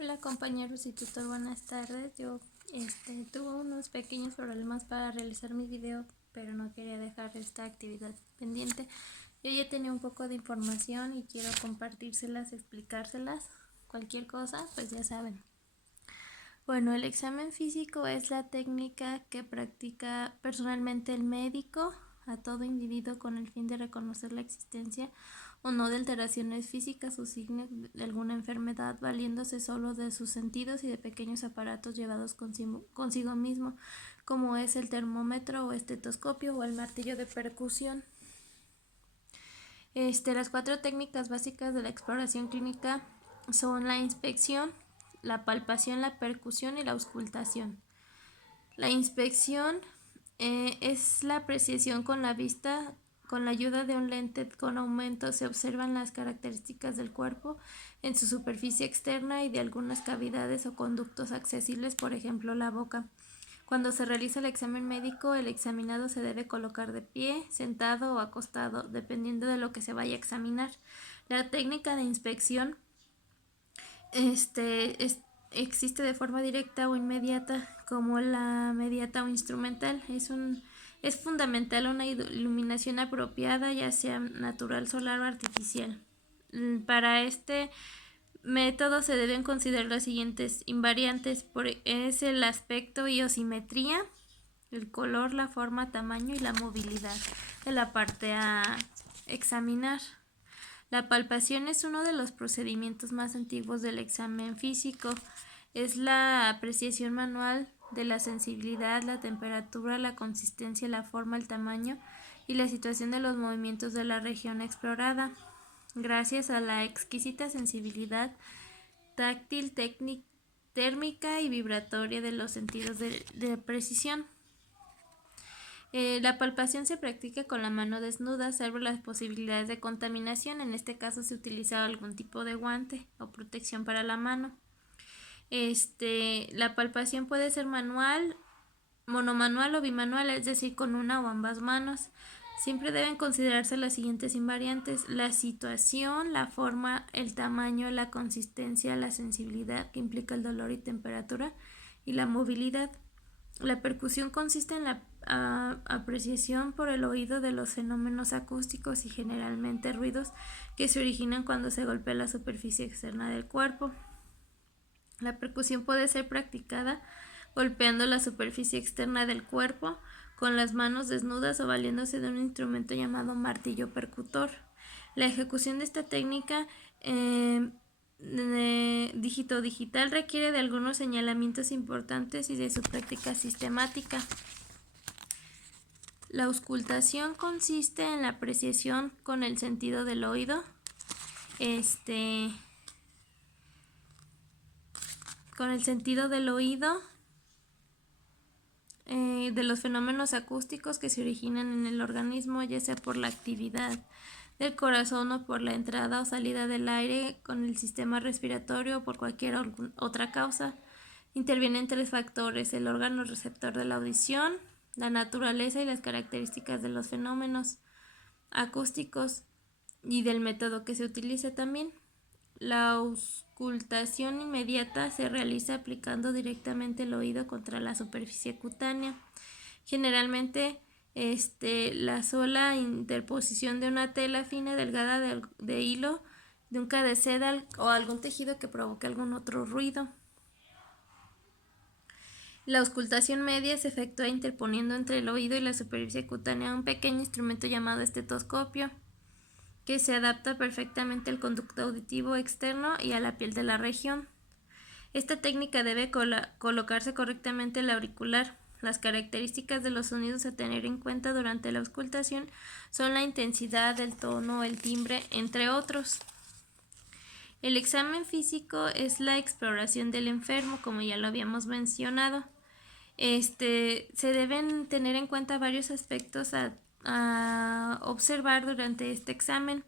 Hola compañeros y tutor, buenas tardes. Yo tuve unos pequeños problemas para realizar mi video, pero no quería dejar esta actividad pendiente. Yo ya tenía un poco de información y quiero compartírselas, explicárselas. Cualquier cosa, pues ya saben. Bueno, el examen físico es la técnica que practica personalmente el médico a todo individuo con el fin de reconocer la existencia o no de alteraciones físicas o signos de alguna enfermedad, valiéndose solo de sus sentidos y de pequeños aparatos llevados consigo mismo, como es el termómetro o estetoscopio o el martillo de percusión. Las 4 técnicas básicas de la exploración clínica son la inspección, la palpación, la percusión y la auscultación. La inspección es la apreciación con la vista. Con la ayuda de un lente con aumento se observan las características del cuerpo en su superficie externa y de algunas cavidades o conductos accesibles, por ejemplo la boca. Cuando se realiza el examen médico, el examinado se debe colocar de pie, sentado o acostado, dependiendo de lo que se vaya a examinar. La técnica de inspección existe de forma directa o inmediata, como la mediata o instrumental. Es fundamental una iluminación apropiada, ya sea natural, solar o artificial. Para este método se deben considerar las siguientes invariantes: es el aspecto y osimetría, el color, la forma, tamaño y la movilidad de la parte a examinar. La palpación es uno de los procedimientos más antiguos del examen físico. Es la apreciación manual de la sensibilidad, la temperatura, la consistencia, la forma, el tamaño y la situación de los movimientos de la región explorada. Gracias a la exquisita sensibilidad táctil, térmica y vibratoria de los sentidos de precisión. La palpación se practica con la mano desnuda, salvo las posibilidades de contaminación. En este caso se utiliza algún tipo de guante o protección para la mano. La palpación puede ser manual, monomanual o bimanual, es decir, con una o ambas manos. Siempre deben considerarse las siguientes invariantes: la situación, la forma, el tamaño, la consistencia, la sensibilidad, que implica el dolor y temperatura, y la movilidad. La percusión consiste en la apreciación por el oído de los fenómenos acústicos y generalmente ruidos que se originan cuando se golpea la superficie externa del cuerpo. La percusión puede ser practicada golpeando la superficie externa del cuerpo con las manos desnudas o valiéndose de un instrumento llamado martillo percutor. La ejecución de esta técnica digital requiere de algunos señalamientos importantes y de su práctica sistemática. La auscultación consiste en la apreciación con el sentido del oído, de los fenómenos acústicos que se originan en el organismo, ya sea por la actividad del corazón o por la entrada o salida del aire con el sistema respiratorio o por cualquier otra causa. Intervienen 3 factores: el órgano receptor de la audición, la naturaleza y las características de los fenómenos acústicos y del método que se utilice también. La auscultación inmediata se realiza aplicando directamente el oído contra la superficie cutánea. Generalmente la sola interposición de una tela fina delgada de hilo, de un de seda o algún tejido que provoque algún otro ruido. La auscultación media se efectúa interponiendo entre el oído y la superficie cutánea un pequeño instrumento llamado estetoscopio, que se adapta perfectamente al conducto auditivo externo y a la piel de la región. Esta técnica debe colocarse correctamente el auricular. Las características de los sonidos a tener en cuenta durante la auscultación son la intensidad, el tono, el timbre, entre otros. El examen físico es la exploración del enfermo, como ya lo habíamos mencionado. Se deben tener en cuenta varios aspectos a observar durante este examen.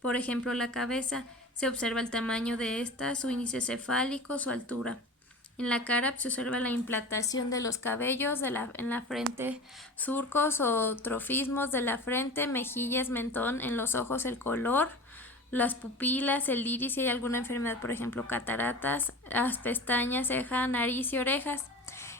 Por ejemplo, la cabeza. Se observa el tamaño de esta, su índice cefálico, su altura. En la cara se observa la implantación de los cabellos en la frente, surcos o trofismos de la frente, mejillas, mentón. En los ojos, el color, las pupilas, el iris si hay alguna enfermedad, por ejemplo cataratas, las pestañas, ceja, nariz y orejas.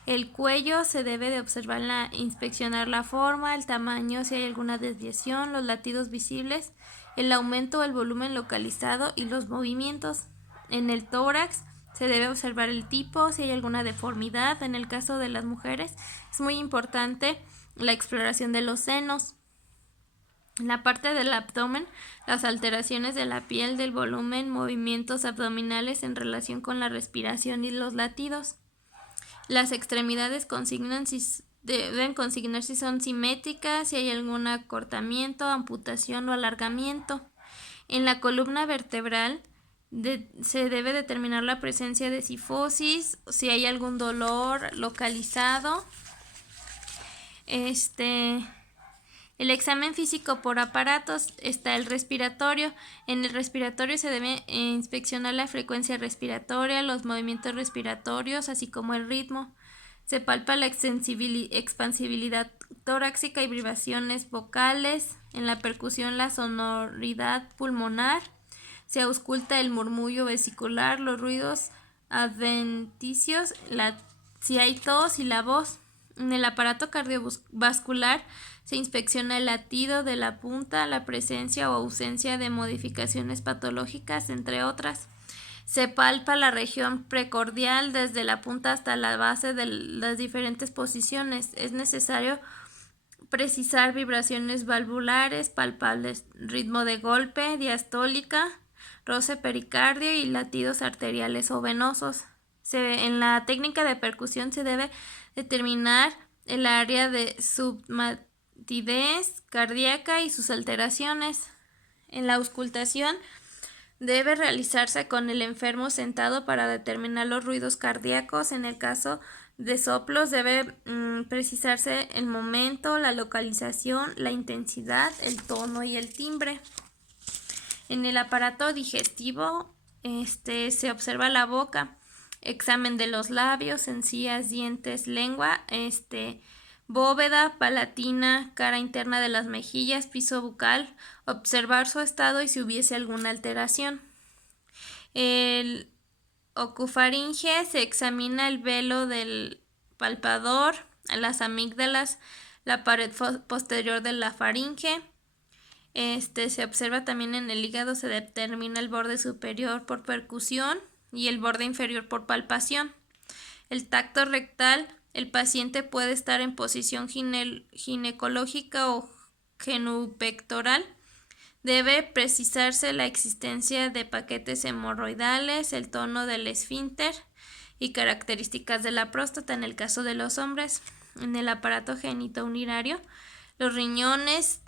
El cuello se debe de observar, inspeccionar la forma, el tamaño, si hay alguna desviación, los latidos visibles, el aumento o el volumen localizado y los movimientos. En el tórax se debe observar el tipo, si hay alguna deformidad. En el caso de las mujeres es muy importante la exploración de los senos. En la parte del abdomen, las alteraciones de la piel, del volumen, movimientos abdominales en relación con la respiración y los latidos. Las extremidades deben consignar si son simétricas, si hay algún acortamiento, amputación o alargamiento. En la columna vertebral se debe determinar la presencia de cifosis, si hay algún dolor localizado. El examen físico por aparatos está el respiratorio. En el respiratorio se debe inspeccionar la frecuencia respiratoria, los movimientos respiratorios, así como el ritmo. Se palpa la expansibilidad torácica y vibraciones vocales. En la percusión, la sonoridad pulmonar. Se ausculta el murmullo vesicular, los ruidos adventicios, si hay tos y la voz. En el aparato cardiovascular se inspecciona el latido de la punta, la presencia o ausencia de modificaciones patológicas, entre otras. Se palpa la región precordial desde la punta hasta la base de las diferentes posiciones. Es necesario precisar vibraciones valvulares, palpables, ritmo de golpe, diastólica, roce pericardio y latidos arteriales o venosos. En la técnica de percusión se debe determinar el área de submatidez cardíaca y sus alteraciones. En la auscultación debe realizarse con el enfermo sentado para determinar los ruidos cardíacos. En el caso de soplos debe precisarse el momento, la localización, la intensidad, el tono y el timbre. En el aparato digestivo se observa la boca, examen de los labios, encías, dientes, lengua, bóveda palatina, cara interna de las mejillas, piso bucal, observar su estado y si hubiese alguna alteración. El ocufaringe se examina el velo del palpador, las amígdalas, la pared posterior de la faringe. Se observa también en el hígado, se determina el borde superior por percusión y el borde inferior por palpación. El tacto rectal, el paciente puede estar en posición ginecológica o genupectoral. Debe precisarse la existencia de paquetes hemorroidales, el tono del esfínter y características de la próstata en el caso de los hombres. En el aparato genitourinario, los riñones,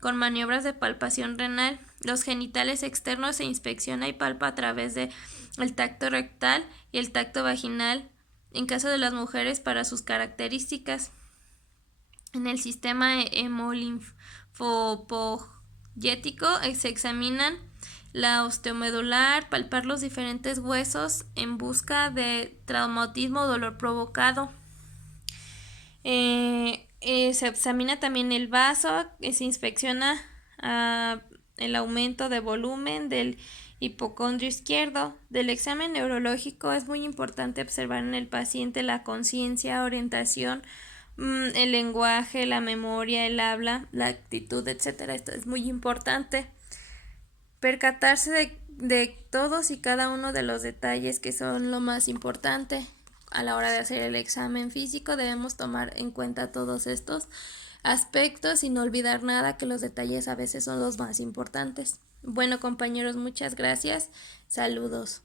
con maniobras de palpación renal, los genitales externos se inspecciona y palpa a través de el tacto rectal y el tacto vaginal en caso de las mujeres para sus características. En el sistema hemolinfopoyético se examinan la osteomedular, palpar los diferentes huesos en busca de traumatismo o dolor provocado. Se examina también el vaso, se inspecciona el aumento de volumen del hipocondrio izquierdo. Del examen neurológico es muy importante observar en el paciente la conciencia, orientación, el lenguaje, la memoria, el habla, la actitud, etc. Esto es muy importante. Percatarse de todos y cada uno de los detalles que son lo más importante. A la hora de hacer el examen físico debemos tomar en cuenta todos estos aspectos y no olvidar nada, que los detalles a veces son los más importantes. Bueno, compañeros, muchas gracias. Saludos.